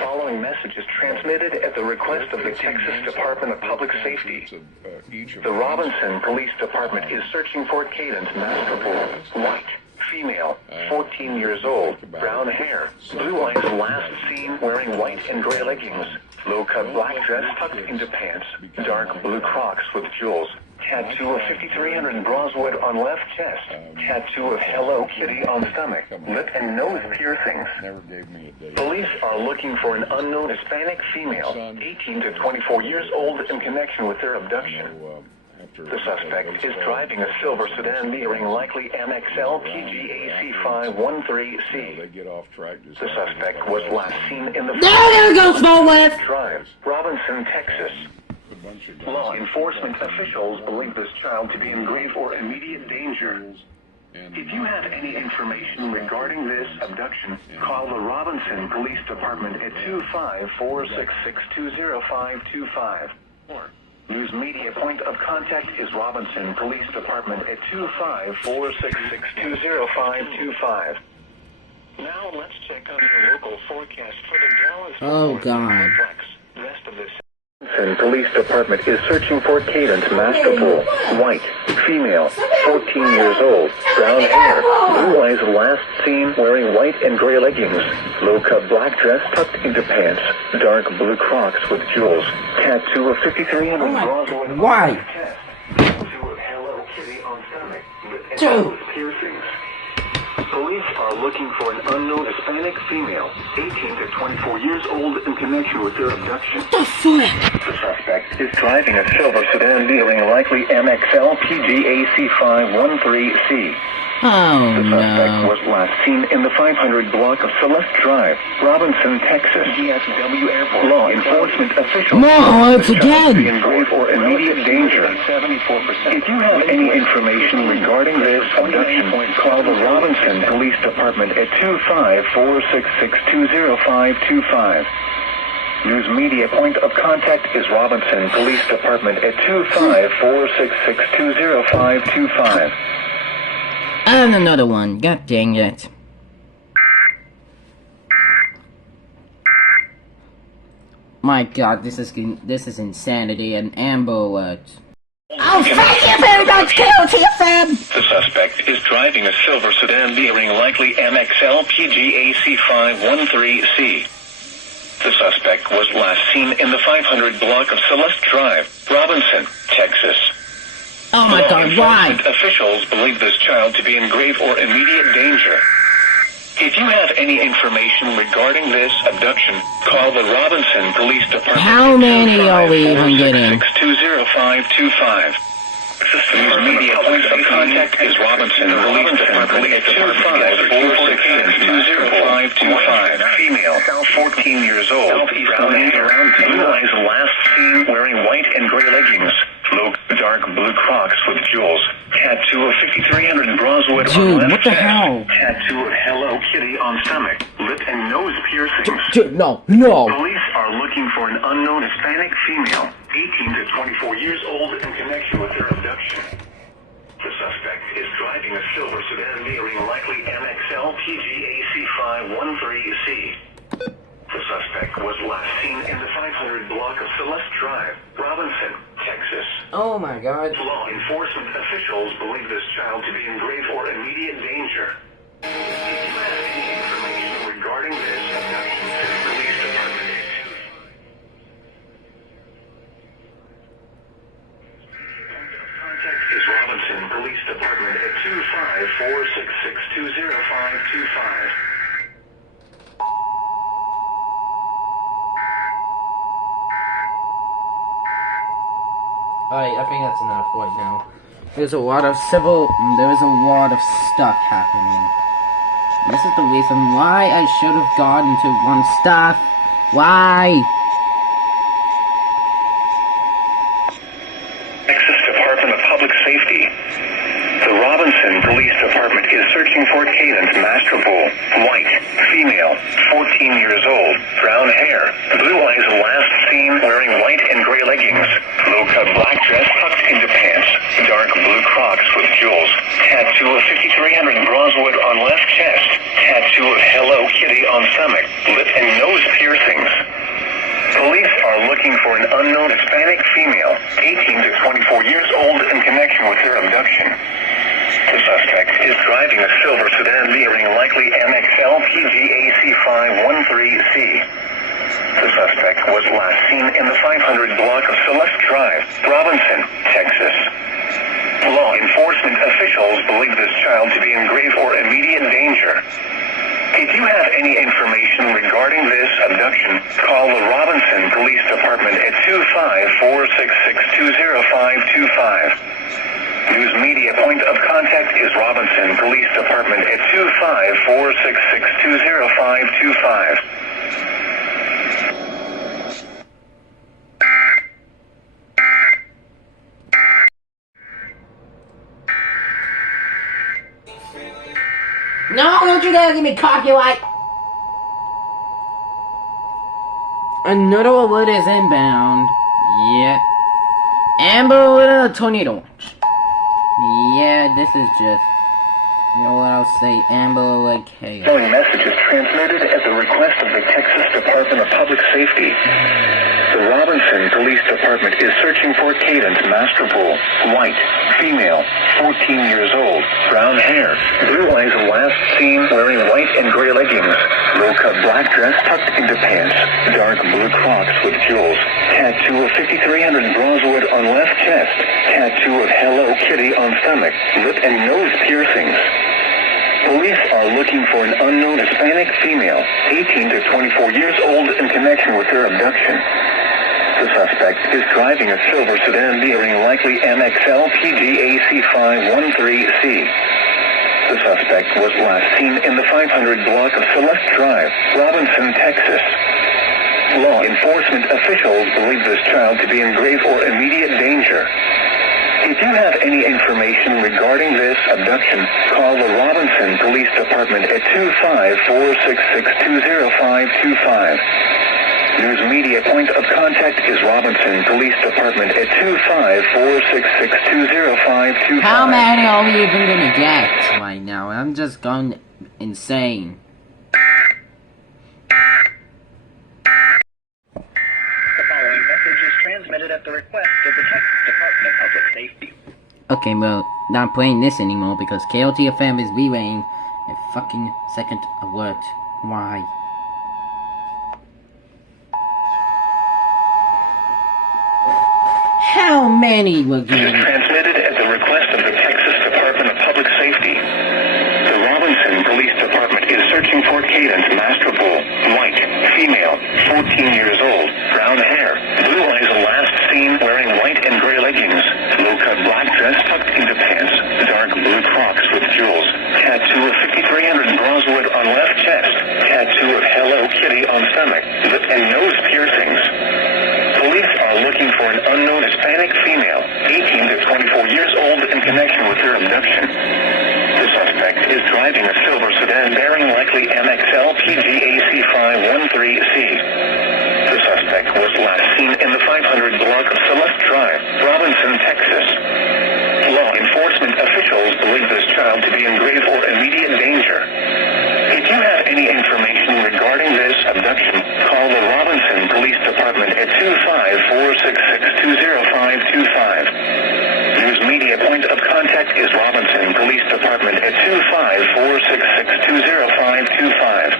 Following message is transmitted at the request of the Texas Department of Public Safety. The Robinson Police Department is searching for Cadence Masterpool, white, female, 14 years old, brown hair, blue eyes, last seen wearing white and gray leggings, low-cut black dress tucked into pants, dark blue Crocs with jewels, tattoo of 5300 Broswood on left chest, tattoo of Hello Kitty on stomach, lip and nose piercings. Police are looking for an unknown Hispanic female, 18 to 24 years old, in connection with their abduction. The suspect is driving a silver sedan mirroring likely MXL PGAC 513C. The suspect was last seen in the there goes forward drive, Robinson, Texas. Law enforcement officials believe this child to be in grave or immediate danger. If you have any information regarding this abduction, call the Robinson Police Department at 254-662-0525. News media point of contact is Robinson Police Department at 254-662-0525. Now let's check on your local forecast for the Dallas. Oh, God. Rest of this. Robinson Police Department is searching for Cadence Masterpool, white, female, 14 years old, brown hair, blue eyes, last seen wearing white and gray leggings, low-cut black dress tucked into pants, dark blue Crocs with jewels, tattoo of 5300 Broswood. Why? Tattoo of Hello Kitty on stomach, with Dude. piercings. Police are looking for an unknown Hispanic female, 18 to 24 years old, in connection with their abduction. The fuck? The suspect is driving a silver sedan dealing likely MXL PGAC 513C. Oh, The suspect no. was last seen in the 500 block of Celeste Drive, Robinson, Texas. DSW Airport. Law enforcement officials No, it's again. be in grave or immediate danger. 74%. If you have any information regarding this abduction, call the Robinson Police Department at 254-662-0525. News media point of contact is Robinson Police Department at 254-662-0525. And another one. God dang it. My God, this is insanity and amber alerts. Oh, thank you very much, KOTFM! The suspect is driving a silver sedan bearing likely MXL PGAC 513C. The suspect was last seen in the 500 block of Celeste Drive, Robinson, Texas. Oh my God, why? Officials believe this child to be in grave or immediate danger. If you have any information regarding this abduction, call the Robinson Police Department. How many are we even getting? 620-525. News media point of contact is Robinson Police Department at 254-662-0525. Female, 14 years old, brown hair, blue eyes, last seen wearing white and gray leggings, low dark blue Crocs with jewels, tattoo of 5300 Broswood on Dude, left what the chest, hell? tattoo of Hello Kitty on stomach, lip and nose piercings. Dude, no, no. Police are looking for an unknown Hispanic female, 18 to 24 years old, in connection with their abduction. The suspect is driving a silver sedan bearing likely MXL PGAC 513C. The suspect was last seen in the 500 block of Celeste Drive, Robinson, Texas. Oh my God. Law enforcement officials believe this child to be in grave or immediate danger. If you have any information regarding this abduction, police department contact is Robinson Police Department at 254-662-0525. Alright, I think that's enough right now. There's a lot of stuff happening. This is the reason why I should have gotten to one stuff. Why? Texas Department of Public Safety. The Robinson Police Department is searching for Cadence cadence masterful, white, female, 14 years old, brown hair, blue eyes last seen wearing white and gray leggings, low-cut black dress tucked into pants, dark blue Crocs with jewels, tattoo of 5300 Broswood on left chest, tattoo of Hello Kitty on stomach, lip and nose piercings. Police are looking for an unknown Hispanic female, 18 to 24 years old, in connection with her abduction. The suspect is driving a silver sedan bearing likely MXL PGAC 513C. The suspect was last seen in the 500 block of Celeste Drive, Robinson, Texas. Law enforcement officials believe this child to be in grave or immediate danger. If you have any information regarding this abduction, call the Robinson Police Department at 254-666-20525. News media point of contact is Robinson Police Department at 254-666-20525. No, don't you dare give me copyright! Another alert is inbound. Yeah. Amber with a tornado watch. Yeah, this is just... You know what I'll say? Amber like chaos. Following message is transmitted at the request of the Texas Department of Public Safety. The Robinson Police Department is searching for Cadence Masterpool, white, female, 14 years old, brown hair, blue eyes last seen wearing white and gray leggings, low-cut black dress tucked into pants, dark blue Crocs with jewels, tattoo of 5300 Broswood on left chest, tattoo of Hello Kitty on stomach, lip and nose piercings. Police are looking for an unknown Hispanic female, 18 to 24 years old, in connection with her abduction. The suspect is driving a silver sedan bearing likely MXL PGAC 513C. The suspect was last seen in the 500 block of Celeste Drive, Robinson, Texas. Law enforcement officials believe this child to be in grave or immediate danger. If you have any information regarding this abduction, call the Robinson Police Department at 254-666-20525. News media point of contact is Robinson Police Department at 254-666-20525. How many are we even gonna get right now? I'm just going insane. The following message is transmitted at the request of the Texas Department of Public Safety. Okay, well, not playing this anymore because KLTFM is relaying a fucking second alert. Why? How many were getting transmitted at the request of the Texas Department of Public Safety. The Robinson Police Department is searching for Cadence Masterpool, white, female, 14 years old, brown hair, blue eyes last seen wearing white and gray leggings, low-cut black dress tucked into pants, dark blue Crocs with jewels, tattoo of 5300 Broswood on left chest, tattoo of Hello Kitty on stomach, lip and nose piercings. Police are looking for an unknown Hispanic female, 18 to 24 years old, in connection with her abduction. The suspect is driving a silver sedan bearing likely MXL PGAC 513C. The suspect was last seen in the 500 block of Celeste Drive, Robinson, Texas. Law enforcement officials believe this child to be in grave or immediate danger. If you have any information regarding this abduction, call the Robinson Police Department at 254-666-20525. News media point of contact is Robinson Police Department at 254-666-20525.